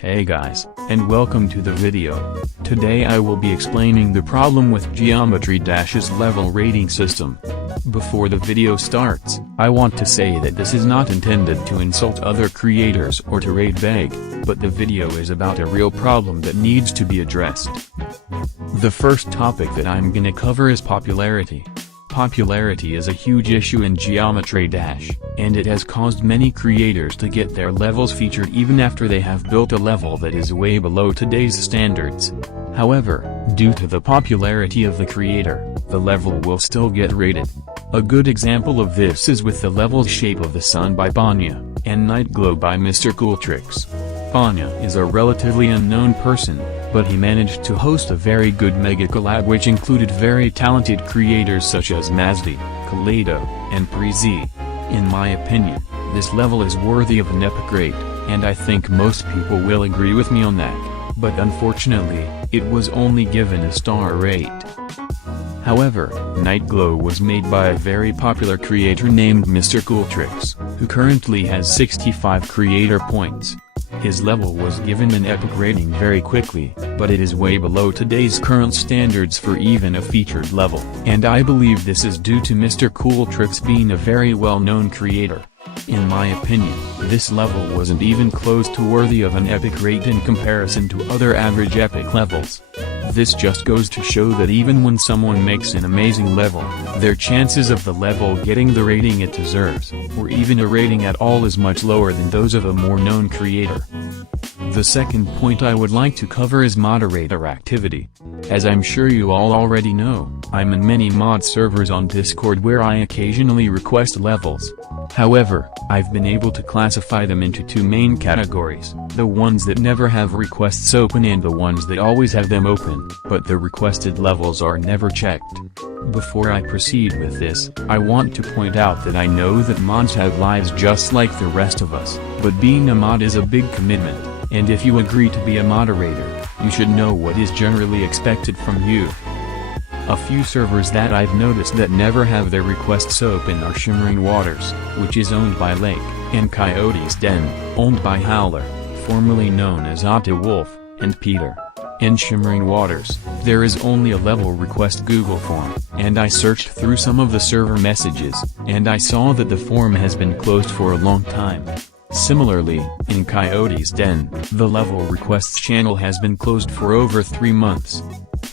Hey guys, and welcome to the video. Today I will be explaining the problem with Geometry Dash's level rating system. Before the video starts, I want to say that this is not intended to insult other creators or to rate vague, but the video is about a real problem that needs to be addressed. The first topic that I'm gonna cover is popularity. Popularity is a huge issue in Geometry Dash, and it has caused many creators to get their levels featured even after they have built a level that is way below today's standards. However, due to the popularity of the creator, the level will still get rated. A good example of this is with the levels Shape of the Sun by Banya, and Night Glow by Mr. Cooltricks. Banya is a relatively unknown person, but he managed to host a very good mega collab which included very talented creators such as Mazdi, Kaleido, and Preezy. In my opinion, this level is worthy of an epic rate, and I think most people will agree with me on that, but unfortunately, it was only given a star rate. However, Night Glow was made by a very popular creator named Mr. Cooltricks, who currently has 65 creator points. His level was given an epic rating very quickly, but it is way below today's current standards for even a featured level, and I believe this is due to Mr. Cooltricks being a very well-known creator. In my opinion, this level wasn't even close to worthy of an epic rate in comparison to other average epic levels. This just goes to show that even when someone makes an amazing level, their chances of the level getting the rating it deserves, or even a rating at all, is much lower than those of a more known creator. The second point I would like to cover is moderator activity. As I'm sure you all already know, I'm in many mod servers on Discord where I occasionally request levels. However, I've been able to classify them into two main categories, the ones that never have requests open and the ones that always have them open, but the requested levels are never checked. Before I proceed with this, I want to point out that I know that mods have lives just like the rest of us, but being a mod is a big commitment, and if you agree to be a moderator, you should know what is generally expected from you. A few servers that I've noticed that never have their requests open are Shimmering Waters, which is owned by Lake, and Coyote's Den, owned by Howler, formerly known as Opta Wolf, and Peter. In Shimmering Waters, there is only a level request Google form, and I searched through some of the server messages, and I saw that the form has been closed for a long time. Similarly, in Coyote's Den, the level requests channel has been closed for over 3 months.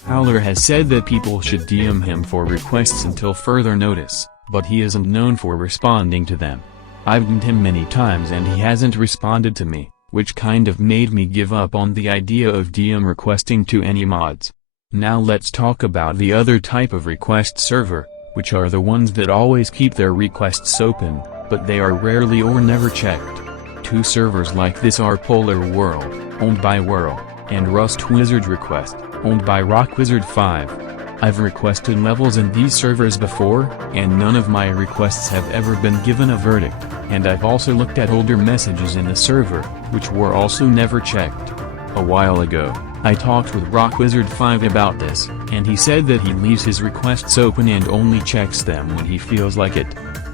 Howler has said that people should DM him for requests until further notice, but he isn't known for responding to them. I've DM'd him many times and he hasn't responded to me, which kind of made me give up on the idea of DM requesting to any mods. Now let's talk about the other type of request server, which are the ones that always keep their requests open, but they are rarely or never checked. Two servers like this are Polar World, owned by Whirl, and Rust Wizard Request, owned by RockWizard5. I've requested levels in these servers before, and none of my requests have ever been given a verdict, and I've also looked at older messages in the server, which were also never checked. A while ago, I talked with RockWizard5 about this, and he said that he leaves his requests open and only checks them when he feels like it.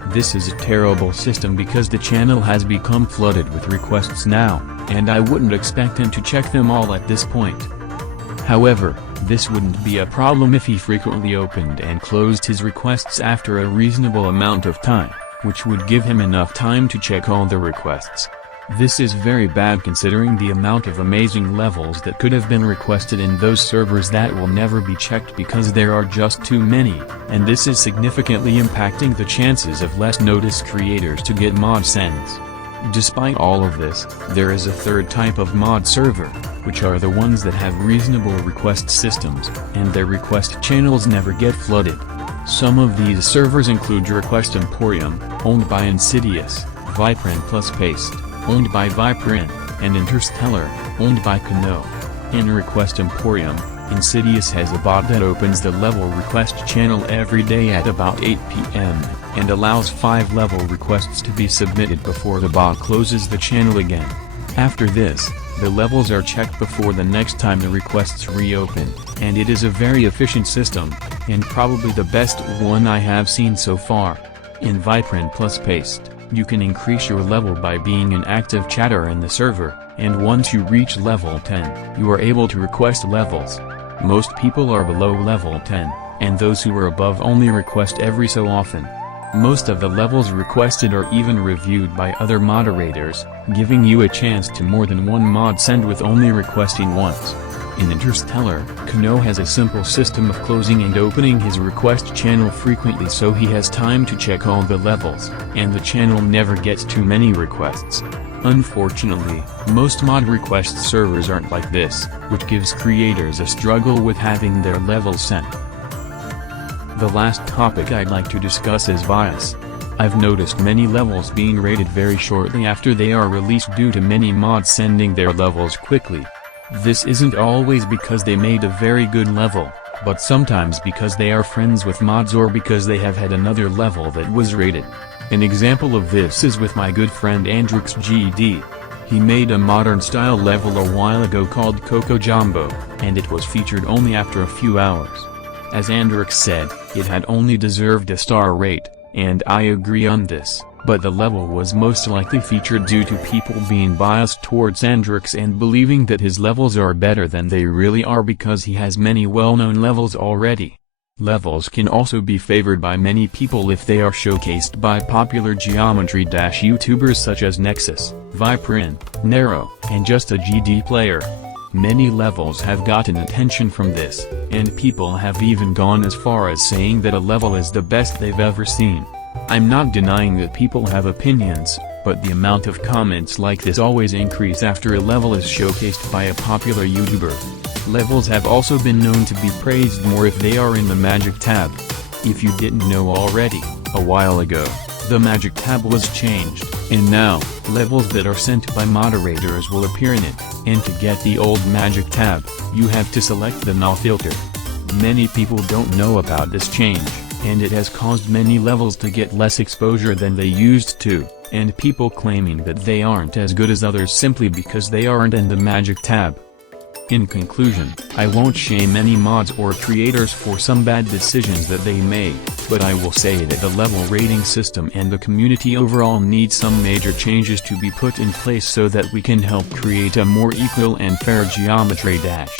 This is a terrible system because the channel has become flooded with requests now, and I wouldn't expect him to check them all at this point. However, this wouldn't be a problem if he frequently opened and closed his requests after a reasonable amount of time, which would give him enough time to check all the requests. This is very bad considering the amount of amazing levels that could have been requested in those servers that will never be checked because there are just too many, and this is significantly impacting the chances of less noticed creators to get mod sends. Despite all of this, there is a third type of mod server, which are the ones that have reasonable request systems, and their request channels never get flooded. Some of these servers include Request Emporium, owned by Insidious, Viprin plus Paste, owned by Viprin, and Interstellar, owned by Kano. In Request Emporium, Insidious has a bot that opens the level request channel every day at about 8 PM, and allows 5 level requests to be submitted before the bot closes the channel again. After this, the levels are checked before the next time the requests reopen, and it is a very efficient system, and probably the best one I have seen so far. In Viprin plus Paste, You can increase your level by being an active chatter in the server, and once you reach level 10, you are able to request levels. Most people are below level 10, and those who are above only request every so often. Most of the levels requested are even reviewed by other moderators, giving you a chance to more than one mod send with only requesting once. In Interstellar, Kano has a simple system of closing and opening his request channel frequently so he has time to check all the levels, and the channel never gets too many requests. Unfortunately, most mod request servers aren't like this, which gives creators a struggle with having their levels sent. The last topic I'd like to discuss is bias. I've noticed many levels being rated very shortly after they are released due to many mods sending their levels quickly. This isn't always because they made a very good level, but sometimes because they are friends with mods or because they have had another level that was rated. An example of this is with my good friend Andrix GD. He made a modern style level a while ago called Coco Jumbo, and it was featured only after a few hours. As Andrix said, it had only deserved a star rate, and I agree on this. But the level was most likely featured due to people being biased towards Andrix and believing that his levels are better than they really are because he has many well-known levels already. Levels can also be favored by many people if they are showcased by popular geometry-YouTubers such as Nexus, Viprin, Nero, and just a GD player. Many levels have gotten attention from this, and people have even gone as far as saying that a level is the best they've ever seen. I'm not denying that people have opinions, but the amount of comments like this always increase after a level is showcased by a popular YouTuber. Levels have also been known to be praised more if they are in the Magic tab. If you didn't know already, a while ago, the Magic tab was changed, and now, levels that are sent by moderators will appear in it, and to get the old Magic tab, you have to select the null filter. Many people don't know about this change, and it has caused many levels to get less exposure than they used to, and people claiming that they aren't as good as others simply because they aren't in the Magic tab. In conclusion, I won't shame any mods or creators for some bad decisions that they made, but I will say that the level rating system and the community overall need some major changes to be put in place so that we can help create a more equal and fair geometry dash.